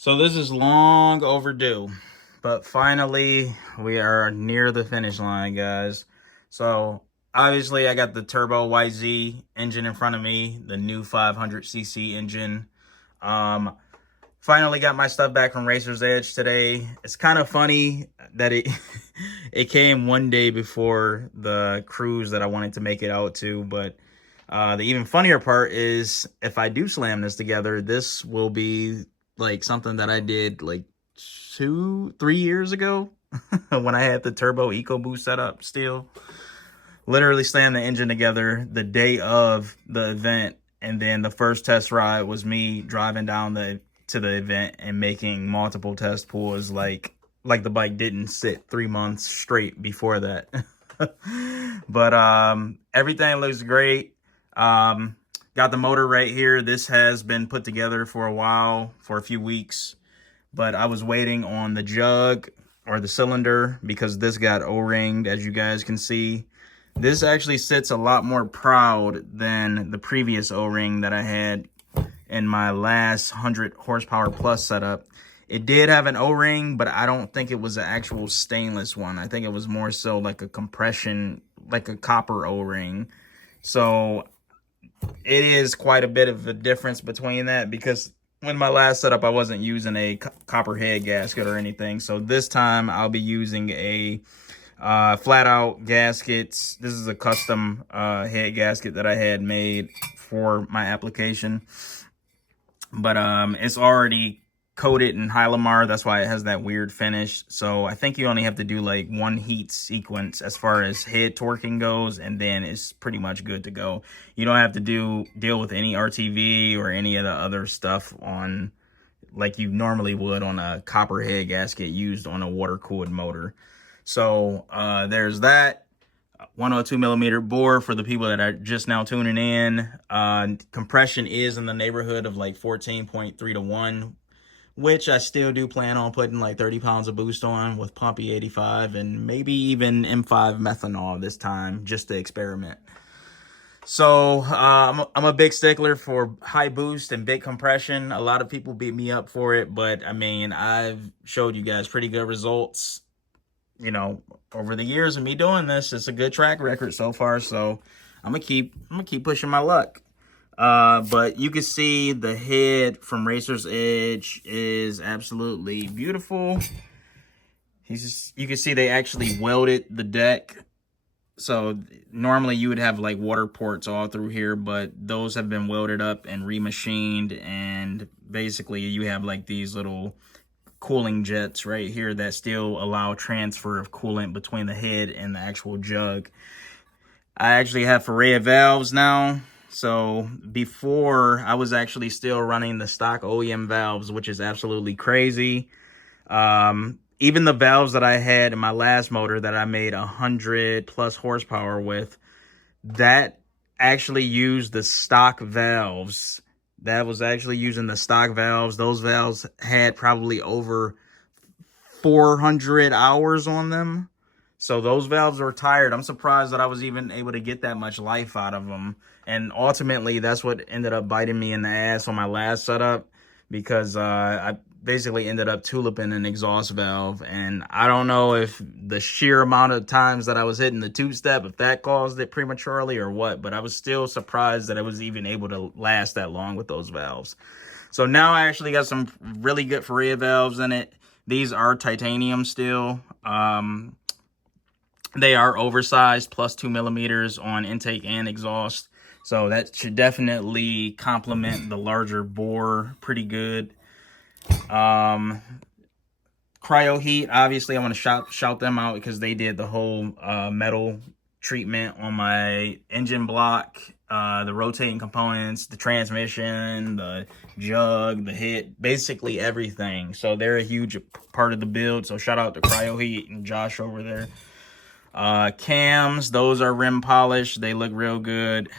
So this is long overdue, but finally we are near the finish line, guys. So obviously I got the turbo YZ engine in front of me, the new 500cc engine. Um, Finally got my stuff back from Racer's Edge today. It's kind of funny that it it came one day before the cruise that I wanted to make it out to, but the even funnier part is if I do slam this together, this will be like something that I did like 3 years ago when I had the turbo EcoBoost set up still. Literally slammed the engine together the day of the event, and then the first test ride was me driving down to the event and making multiple test pulls like the bike didn't sit 3 months straight before that. But everything looks great. Got the motor right here. This has been put together for a while, for a few weeks, but I was waiting on the jug or the cylinder because this got O-ringed, as you guys can see. This actually sits a lot more proud than the previous O-ring that I had in my last 100 horsepower plus setup. It did have an O-ring, but I don't think it was an actual stainless one. I think it was more so like a compression, like a copper O-ring. So it is quite a bit of a difference between that, because when my last setup, I wasn't using a copper head gasket or anything. So this time I'll be using a flat out gaskets. This is a custom head gasket that I had made for my application, but it's already coated in Hylamar. That's why it has that weird finish. So I think you only have to do like one heat sequence as far as head torquing goes, and then it's pretty much good to go. You don't have to deal with any RTV or any of the other stuff on like you normally would on a copper head gasket used on a water cooled motor. So there's that. 102 millimeter bore for the people that are just now tuning in. Compression is in the neighborhood of like 14.3 to 1, which I still do plan on putting like 30 pounds of boost on with Pumpy 85 and maybe even M5 methanol this time, just to experiment. So I'm a big stickler for high boost and big compression. A lot of people beat me up for it, but I mean, I've showed you guys pretty good results, you know, over the years of me doing this. It's a good track record so far, so I'm gonna keep pushing my luck. But you can see the head from Racer's Edge is absolutely beautiful. You can see they actually welded the deck. So normally you would have like water ports all through here, but those have been welded up and remachined, and basically you have like these little cooling jets right here that still allow transfer of coolant between the head and the actual jug. I actually have Ferrea valves now. So before, I was actually still running the stock OEM valves, which is absolutely crazy. Even the valves that I had in my last motor that I made 100 plus horsepower with, that actually used the stock valves. That was actually using the stock valves. Those valves had probably over 400 hours on them. So those valves were tired. I'm surprised that I was even able to get that much life out of them. And ultimately, that's what ended up biting me in the ass on my last setup, because I basically ended up tuliping an exhaust valve. And I don't know if the sheer amount of times that I was hitting the two-step, if that caused it prematurely or what, but I was still surprised that I was even able to last that long with those valves. So now I actually got some really good Ferrea valves in it. These are titanium still. They are oversized, plus 2 millimeters on intake and exhaust. So that should definitely complement the larger bore pretty good. Cryo Heat, obviously I want to shout them out because they did the whole metal treatment on my engine block, the rotating components, the transmission, the jug, the head, basically everything. So they're a huge part of the build. So shout out to Cryo Heat and Josh over there. Cams, those are rim polished. They look real good.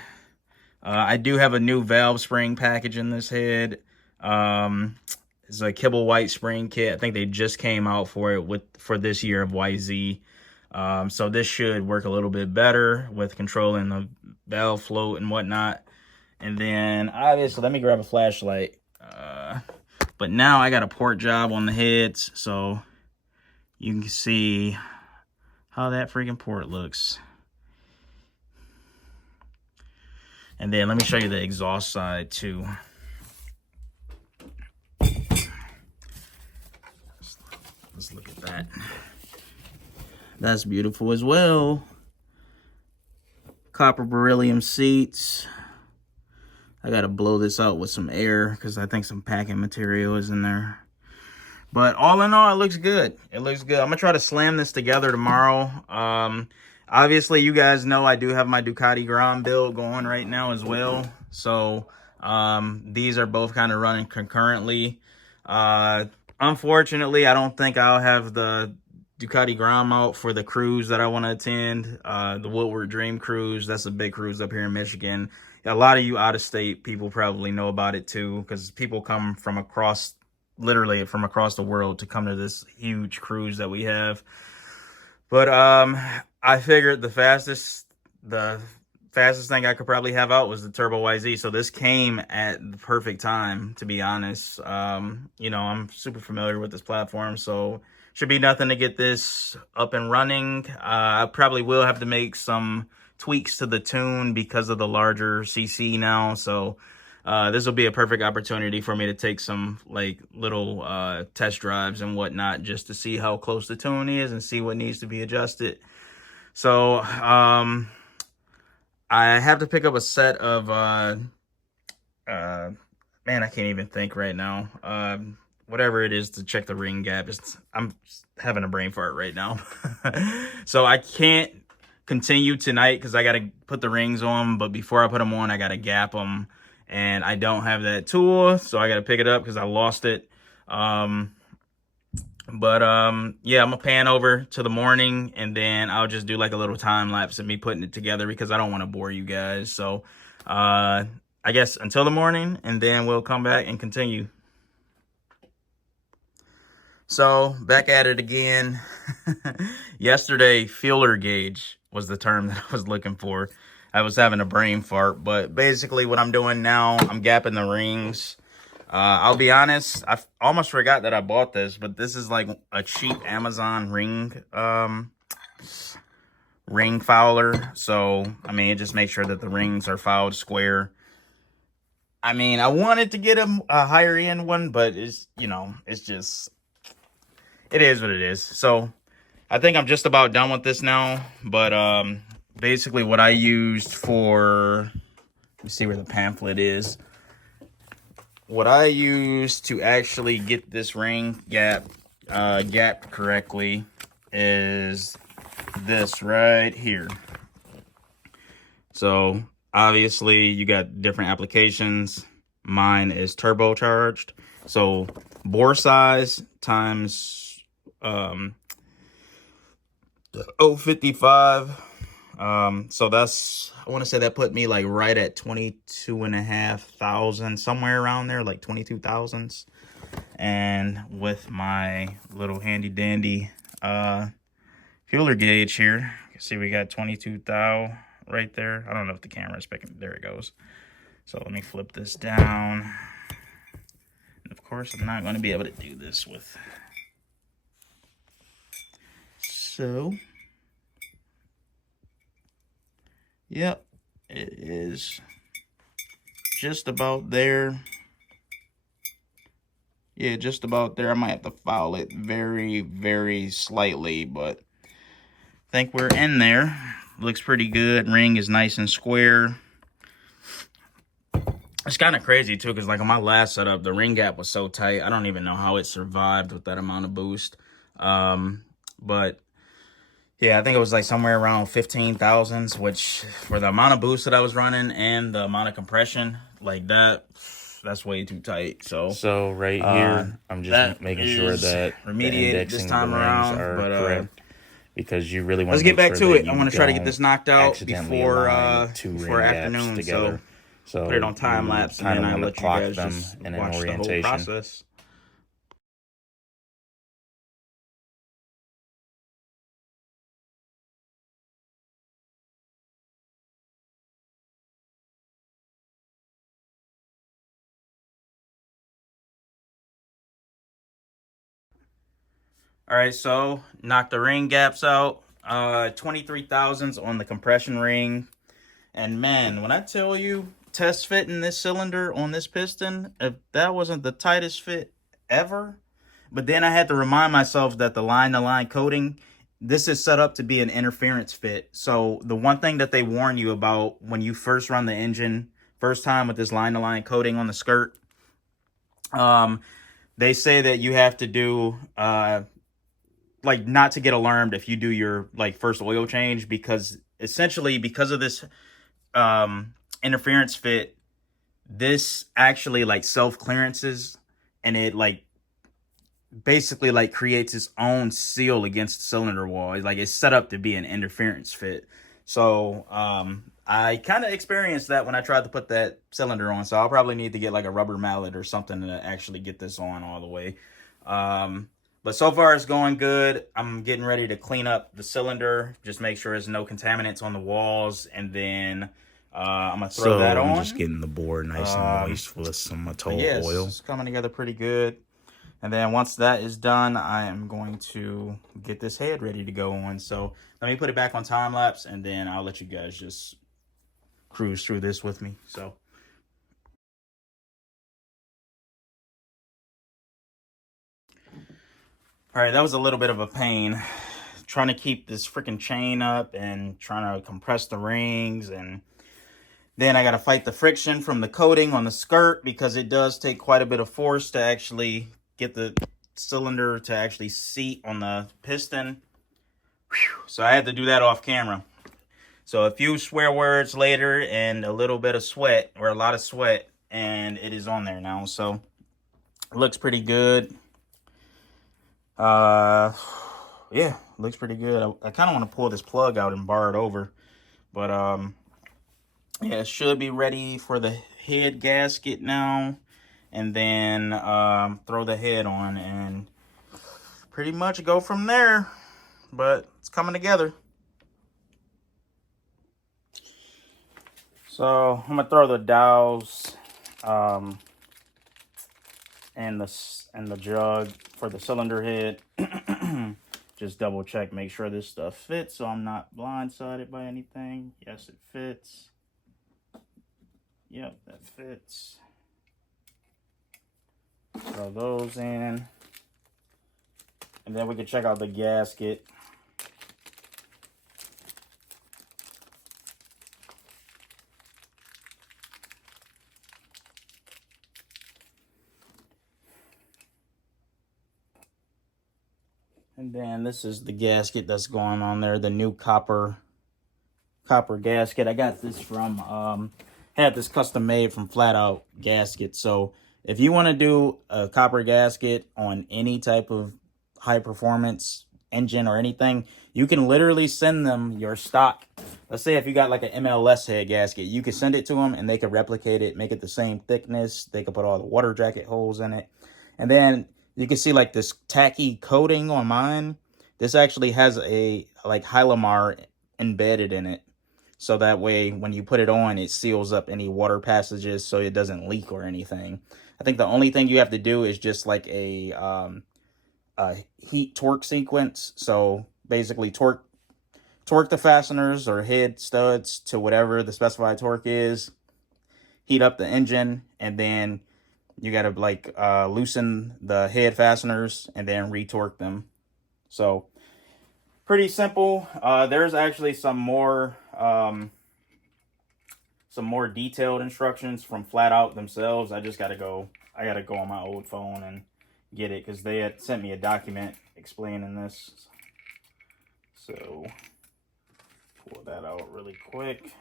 I do have a new valve spring package in this head. It's a Kibble White spring kit. I think they just came out for it for this year of YZ. So this should work a little bit better with controlling the valve float and whatnot. And then obviously, let me grab a flashlight. But now I got a port job on the heads, so you can see how that freaking port looks. And then let me show you the exhaust side too. Let's look at that. That's beautiful as well. Copper beryllium seats. I gotta blow this out with some air because I think some packing material is in there. But all in all, it looks good. It looks good. I'm gonna try to slam this together tomorrow. Obviously, you guys know I do have my Ducati Grand build going right now as well. So these are both kind of running concurrently. Unfortunately, I don't think I'll have the Ducati Grand out for the cruise that I want to attend. The Woodward Dream Cruise. That's a big cruise up here in Michigan. A lot of you out-of-state people probably know about it too, because people come from across, literally from across the world to come to this huge cruise that we have. But I figured the fastest thing I could probably have out was the Turbo YZ. So this came at the perfect time, to be honest. You know, I'm super familiar with this platform, so should be nothing to get this up and running. I probably will have to make some tweaks to the tune because of the larger CC now. So this will be a perfect opportunity for me to take some like little test drives and whatnot, just to see how close the tune is and see what needs to be adjusted. So I have to pick up a set of man, I can't even think right now. Whatever it is to check the ring gap. I'm having a brain fart right now. So I can't continue tonight because I got to put the rings on, but before I put them on, I got to gap them, and I don't have that tool, so I got to pick it up because I lost it. Yeah, I'm gonna pan over to the morning, and then I'll just do like a little time lapse of me putting it together because I don't want to bore you guys. So I guess until the morning, and then we'll come back and continue. So back at it again. Yesterday, feeler gauge was the term that I was looking for. I was having a brain fart, but basically what I'm doing now, I'm gapping the rings. I'll be honest, I almost forgot that I bought this, but this is like a cheap Amazon ring fouler. So, I mean, it just makes sure that the rings are fouled square. I mean, I wanted to get a higher end one, but it's, you know, it's just, it is what it is. So I think I'm just about done with this now. But basically what I used for, let me see where the pamphlet is. What I used to actually get this ring gapped correctly is this right here. So obviously you got different applications. Mine is turbocharged. So bore size times 0.55. So that's, I want to say that put me like right at 22,500, somewhere around there, like 22 thousandths. And with my little handy dandy fueler gauge here, you can see we got 22 thou right there. I don't know if the camera is picking, there it goes. So let me flip this down. And of course, I'm not going to be able to do this with. So, yep, it is just about there. Yeah, just about there. I might have to foul it very, very slightly, but I think we're in there. Looks pretty good. Ring is nice and square. It's kind of crazy, too, because like on my last setup, the ring gap was so tight. I don't even know how it survived with that amount of boost. But yeah, I think it was like somewhere around 15 thousandths, which for the amount of boost that I was running and the amount of compression, like that's way too tight. So right here, I'm just making sure that remediated this time around, but correct, because you really want let's to get back sure to it. I want to try to get this knocked out before before afternoon. together. So put it on time lapse, and then I'll let you guys just watch the whole process. All right, so knock the ring gaps out. 23 thousandths on the compression ring. And man, when I tell you test fitting this cylinder on this piston, if that wasn't the tightest fit ever, but then I had to remind myself that the line-to-line coating, this is set up to be an interference fit. So the one thing that they warn you about when you first run the engine, first time with this line-to-line coating on the skirt, they say that you have to do like not to get alarmed if you do your like first oil change, because essentially because of this interference fit, this actually like self clearances, and it like basically like creates its own seal against the cylinder wall. It's like it's set up to be an interference fit. So I kind of experienced that when I tried to put that cylinder on, so I'll probably need to get like a rubber mallet or something to actually get this on all the way. But so far it's going good. I'm getting ready to clean up the cylinder, just make sure there's no contaminants on the walls, and then I'm gonna throw that on. I'm just getting the board nice and moist with some oil. It's coming together pretty good. And then once that is done, I am going to get this head ready to go on. So let me put it back on time lapse, and then I'll let you guys just cruise through this with me. So. All right, that was a little bit of a pain. Trying to keep this freaking chain up and trying to compress the rings, and then I got to fight the friction from the coating on the skirt, because it does take quite a bit of force to actually get the cylinder to actually seat on the piston. Whew. So I had to do that off camera. So a few swear words later and a little bit of sweat, or a lot of sweat, and it is on there now. So it looks pretty good. Yeah, looks pretty good. I kind of want to pull this plug out and bar it over, but yeah, it should be ready for the head gasket now, and then throw the head on and pretty much go from there. But it's coming together. So I'm gonna throw the dowels and the jug for the cylinder head. Just double check, make sure this stuff fits, so I'm not blindsided by anything. Yes, it fits. Yep, that fits. Throw those in, and then we can check out the gasket. And then this is the gasket that's going on there, the new copper gasket. I got this from, had this custom made from Flat Out Gasket. So if you want to do a copper gasket on any type of high performance engine or anything, you can literally send them your stock. Let's say if you got like an MLS head gasket, you can send it to them and they could replicate it, make it the same thickness. They could put all the water jacket holes in it. And then you can see like this tacky coating on mine. This actually has a like Hylamar embedded in it. So that way when you put it on, it seals up any water passages so it doesn't leak or anything. I think the only thing you have to do is just like a heat torque sequence. So basically torque the fasteners or head studs to whatever the specified torque is. Heat up the engine, and then you got to like loosen the head fasteners and then retorque them. So pretty simple. There's actually some more detailed instructions from Flat Out themselves. I gotta go on my old phone and get it, because they had sent me a document explaining this. So pull that out really quick.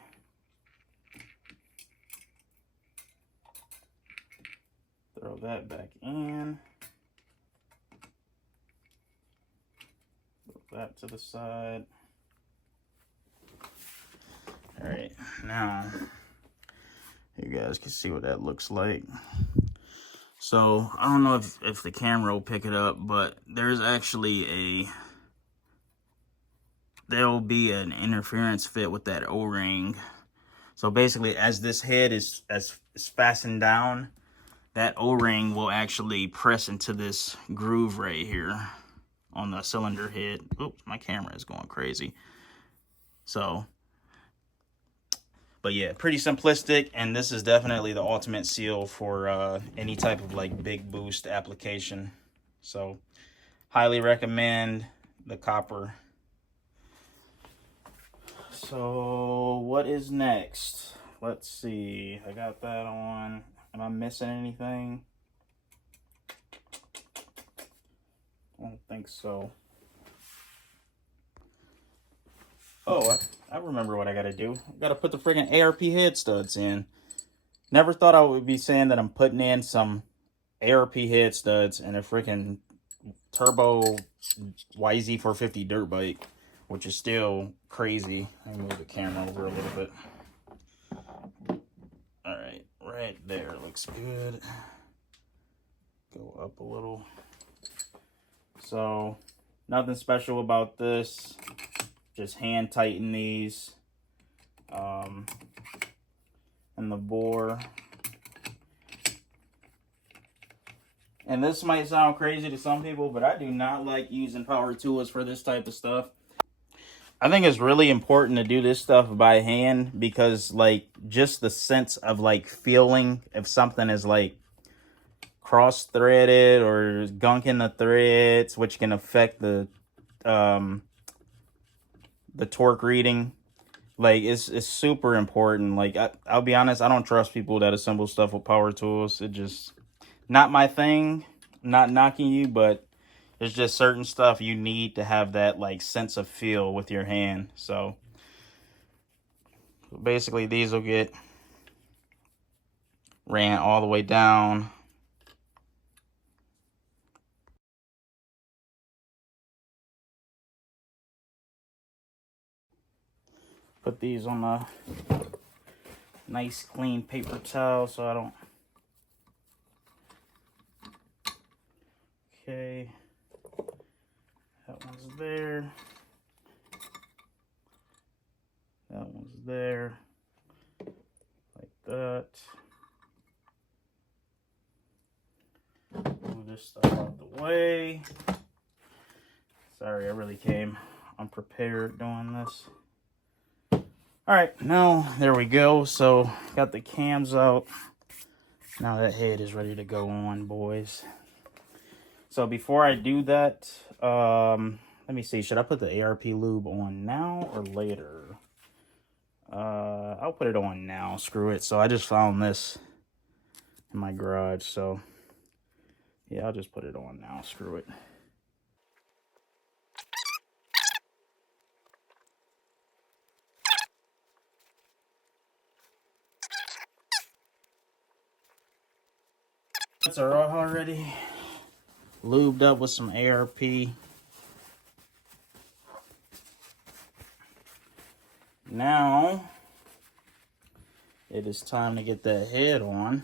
Throw that back in. Put that to the side. All right, now you guys can see what that looks like. So I don't know if the camera will pick it up, but there's actually there'll be an interference fit with that O-ring. So basically, as this head is fastened down, that O-ring will actually press into this groove right here. on the cylinder head. Oops, my camera is going crazy. So, but yeah, pretty simplistic, and this is definitely the ultimate seal for any type of like big boost application. So, highly recommend the copper. So, what is next? Let's see. I got that on. Am I missing anything? I don't think so. Oh, I remember what I gotta do. I gotta put the friggin' ARP head studs in. Never thought I would be saying that I'm putting in some ARP head studs in a freaking turbo YZ450 dirt bike, which is still crazy. Let me move the camera over a little bit. All right there, looks good. Go up a little. So, nothing special about this. Just hand tighten these. And the bore. And this might sound crazy to some people, but I do not like using power tools for this type of stuff. I think it's really important to do this stuff by hand because, like, just the sense of, like, feeling if something is, like, cross-threaded or gunk in the threads, which can affect the torque reading. Like, it's super important. Like, I'll be honest, I don't trust people that assemble stuff with power tools. It just, not my thing. Not knocking you, but there's just certain stuff you need to have that, like, sense of feel with your hand. So, basically, these will get ran all the way down. Put these on a nice clean paper towel so I don't. Okay, that one's there. That one's there. Like that. Move this stuff out the way. Sorry, I really came unprepared doing this. Alright, now there we go. So, got the cams out. Now that head is ready to go on, boys. So, before I do that, let me see. Should I put the ARP lube on now or later? I'll put it on now. Screw it. So, I just found this in my garage. So, yeah, I'll just put it on now. Screw it. That's already lubed up with some ARP. Now, it is time to get that head on.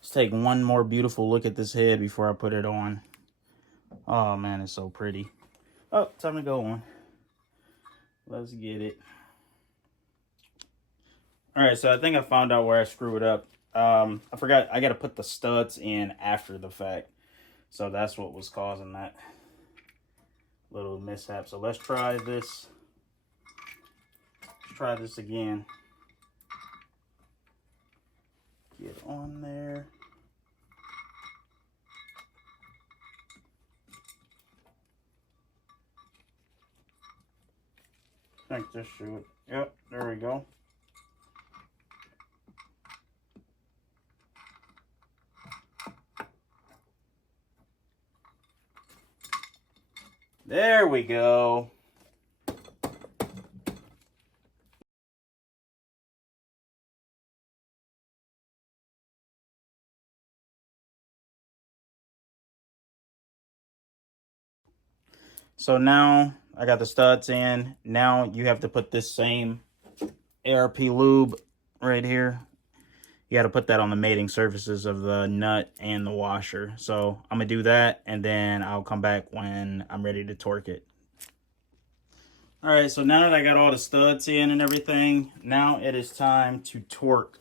Let's take one more beautiful look at this head before I put it on. Oh man, it's so pretty. Oh, time to go on. Let's get it. Alright, so I think I found out where I screwed up. I forgot, I gotta put the studs in after the fact. So that's what was causing that little mishap. So let's try this. Let's try this again. Get on there. I think this should. Yep, there we go. There we go. So now I got the studs in. Now you have to put this same ARP lube right here. You got to put that on the mating surfaces of the nut and the washer. So I'm going to do that, and then I'll come back when I'm ready to torque it. All right, so now that I got all the studs in and everything, now it is time to torque.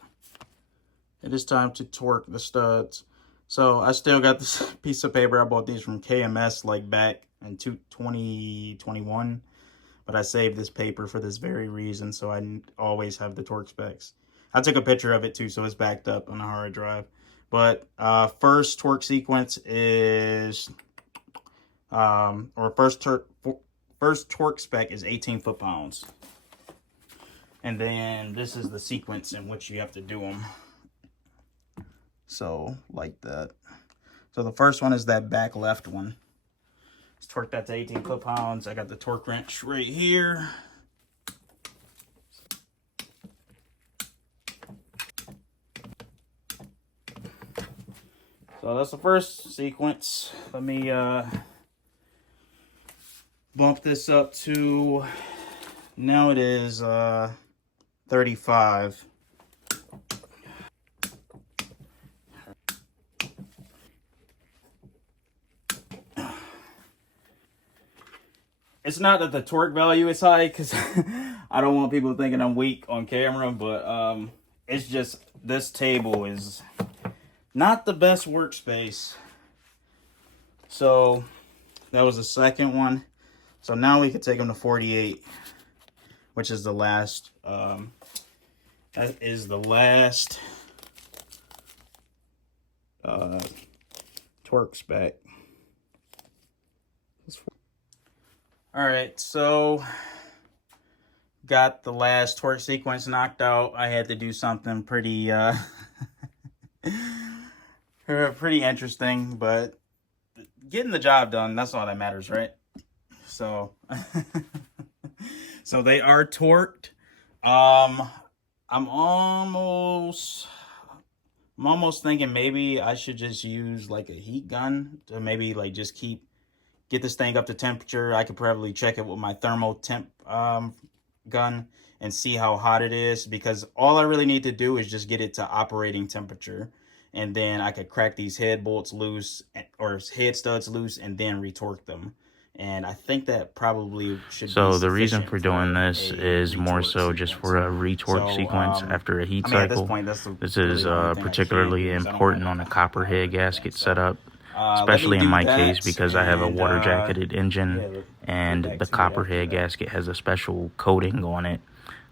It is time to torque the studs. So I still got this piece of paper. I bought these from KMS like back in 2021. But I saved this paper for this very reason, so I always have the torque specs. I took a picture of it too, so it's backed up on a hard drive. But first torque sequence is, first torque spec is 18 foot-pounds. And then this is the sequence in which you have to do them. So, like that. So the first one is that back left one. Let's torque that to 18 foot-pounds. I got the torque wrench right here. So that's the first sequence. Let me bump this up to, now it is 35. It's not that the torque value is high, because I don't want people thinking I'm weak on camera, but it's just this table is not the best workspace. So that was the second one. So now we can take them to 48, which is the last. That is the last torque spec. All right, so got the last torque sequence knocked out. I had to do something pretty pretty interesting, but getting the job done, that's all that matters, right? So so they are torqued. I'm almost thinking maybe I should just use like a heat gun to maybe like just get this thing up to temperature. I could probably check it with my thermo temp gun and see how hot it is, because all I really need to do is just get it to operating temperature, and then I could crack these head bolts loose or head studs loose and then retorque them. And I think that probably should be So the reason for doing this is more so just for a retorque sequence after a heat cycle. This is particularly important on a copperhead gasket setup, especially in my case because I have a water jacketed engine, and the copperhead gasket has a special coating on it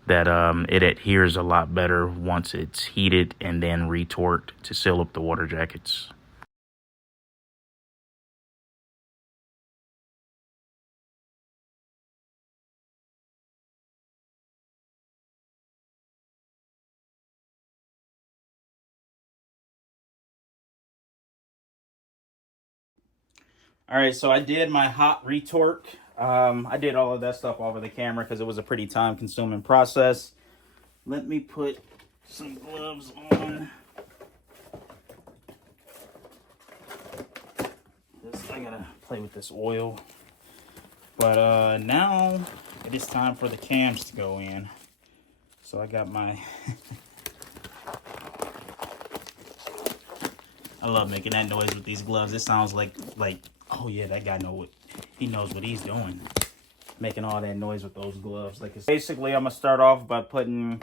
that it adheres a lot better once it's heated and then retorqued to seal up the water jackets. All right, so I did my hot retorque. I did all of that stuff over the camera because it was a pretty time-consuming process. Let me put some gloves on. I gotta play with this oil. But now it is time for the cams to go in. So I got my... I love making that noise with these gloves. It sounds like, oh yeah, that guy he knows what he's doing. Making all that noise with those gloves. Basically, I'm gonna start off by putting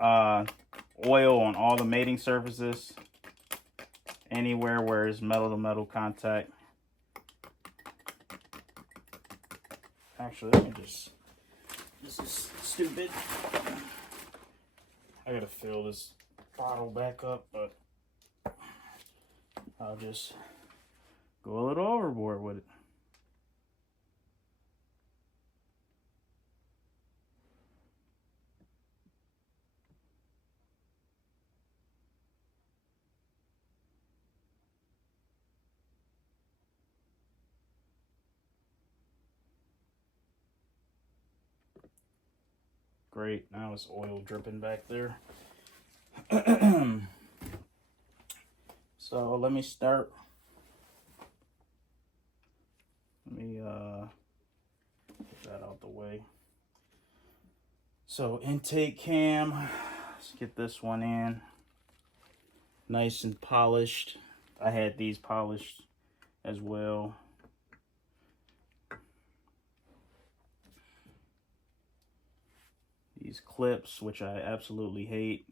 oil on all the mating surfaces, anywhere where there's metal to metal contact. Actually, let me just, this is stupid. I gotta fill this bottle back up, but I'll just go a little overboard with it. Great, now it's oil dripping back there. So let me start. Let me get that out the way. So intake cam, let's get this one in. Nice and polished. I had these polished as well. These clips, which I absolutely hate.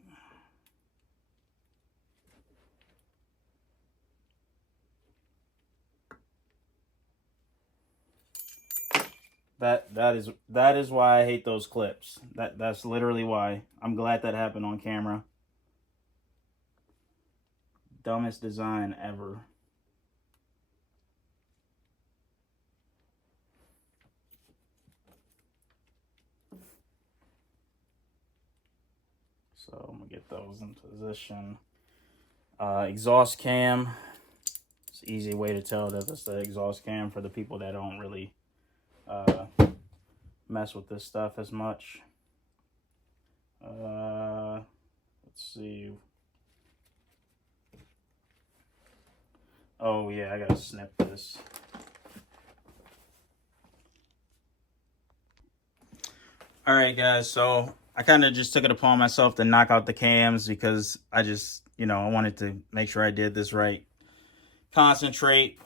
That is why I hate those clips. That's literally why. I'm glad that happened on camera. Dumbest design ever. So I'm gonna get those in position. Exhaust cam. It's an easy way to tell that it's the exhaust cam for the people that don't really mess with this stuff as much. Let's see. Oh yeah, I gotta snip this. All right, guys. So I kind of just took it upon myself to knock out the cams because I just, I wanted to make sure I did this right. Concentrate.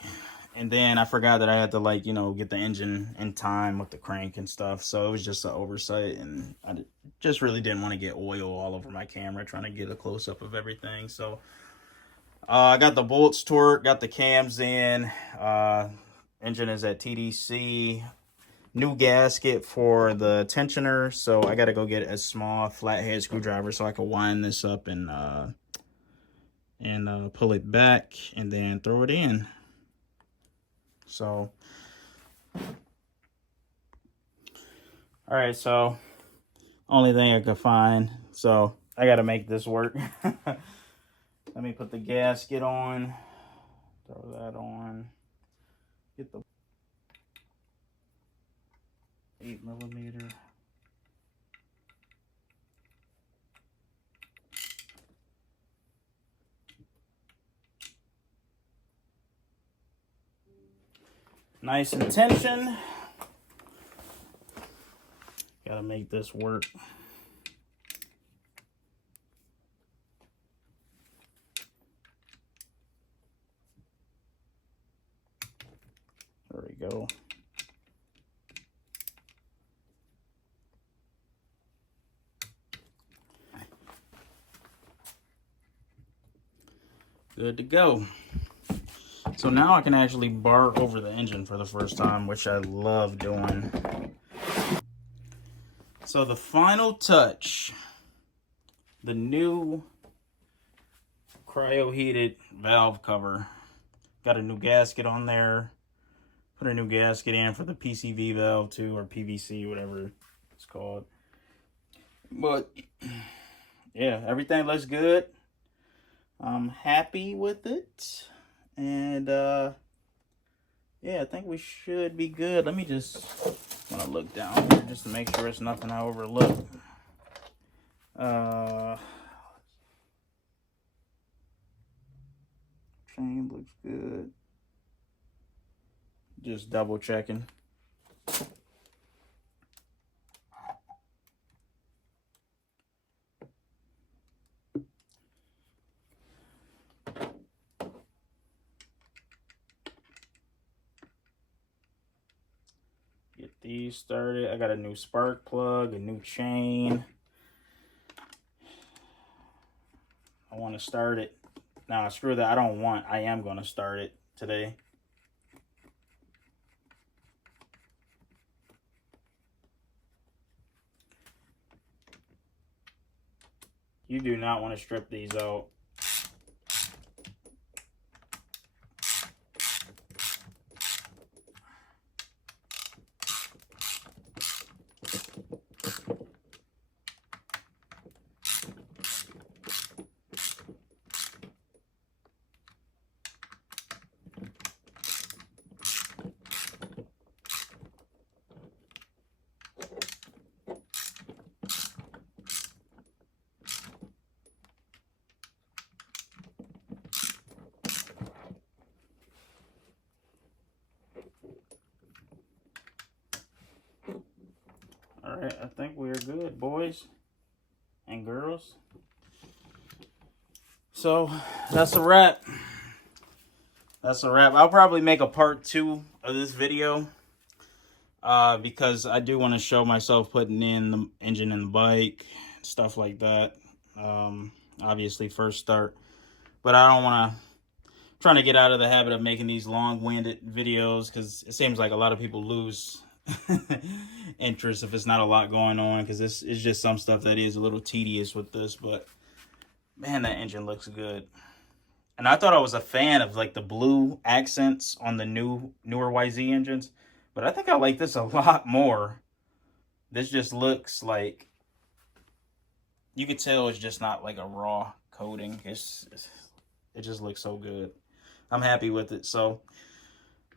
And then I forgot that I had to, get the engine in time with the crank and stuff. So it was just an oversight. And I just really didn't want to get oil all over my camera trying to get a close-up of everything. So I got the bolts torqued, got the cams in. Engine is at TDC. New gasket for the tensioner, so I gotta go get a small flathead screwdriver so I can wind this up and pull it back and then throw it in. So, all right, so only thing I could find, so I gotta make this work. Let me put the gasket on, throw that on, get the 8mm. Nice and tension. Gotta make this work. There we go. Good to go. So now I can actually bar over the engine for the first time, which I love doing. So the final touch, the new cryo heated valve cover. Got a new gasket on there. Put a new gasket in for the PCV valve too, or PVC, whatever it's called. But yeah, everything looks good. I'm happy with it. And yeah, I think we should be good. Let me just want to look down here just to make sure it's nothing I overlook. Chain looks good. Just double checking. Get these started. I got a new spark plug, a new chain. I want to start it. Now, screw that. I am going to start it today. You do not want to strip these out. All right, I think we're good, boys and girls. So that's a wrap. That's a wrap. I'll probably make a part 2 of this video because I do want to show myself putting in the engine in the bike, stuff like that. Obviously, first start, but I don't want to. Trying to get out of the habit of making these long-winded videos because it seems like a lot of people lose interest if it's not a lot going on, because this is just some stuff that is a little tedious with this. But man, that engine looks good. And I thought I was a fan of like the blue accents on the newer YZ engines, but I think I like this a lot more. This just looks like, you could tell it's just not like a raw coating. It just looks so good. I'm happy with it. So,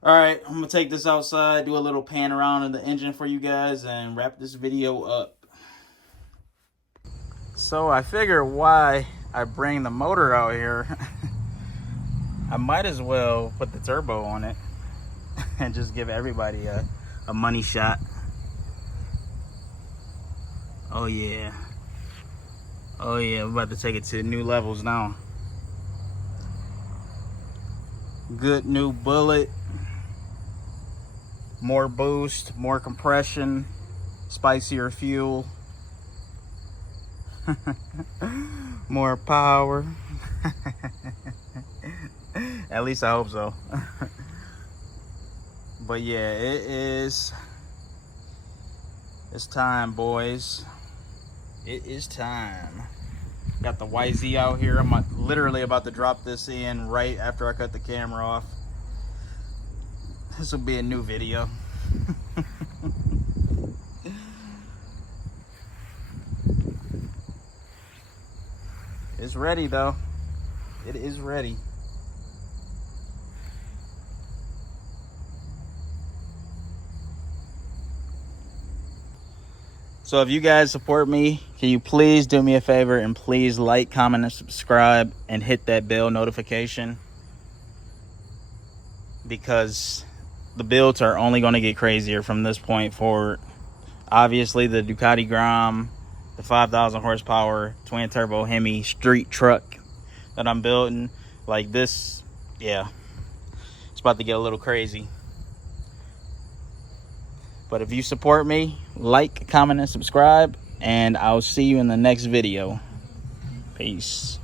all right, I'm gonna take this outside, do a little pan around in the engine for you guys, and wrap this video up. So I figure why I bring the motor out here, I might as well put the turbo on it and just give everybody a money shot. Oh yeah. Oh yeah, we're about to take it to new levels now. Good new bullet. More boost, more compression, spicier fuel. More power. At least I hope so. But yeah, it's time, boys. It is time. Got the YZ out here. I'm literally about to drop this in right after I cut the camera off. This will be a new video. It's ready though. It is ready. So if you guys support me, can you please do me a favor and please like, comment, and subscribe, and hit that bell notification, because the builds are only going to get crazier from this point forward. Obviously, the Ducati Gram, the 5,000 horsepower twin turbo Hemi street truck that I'm building, like this, yeah, it's about to get a little crazy. But if you support me, like, comment, and subscribe, and I'll see you in the next video. Peace.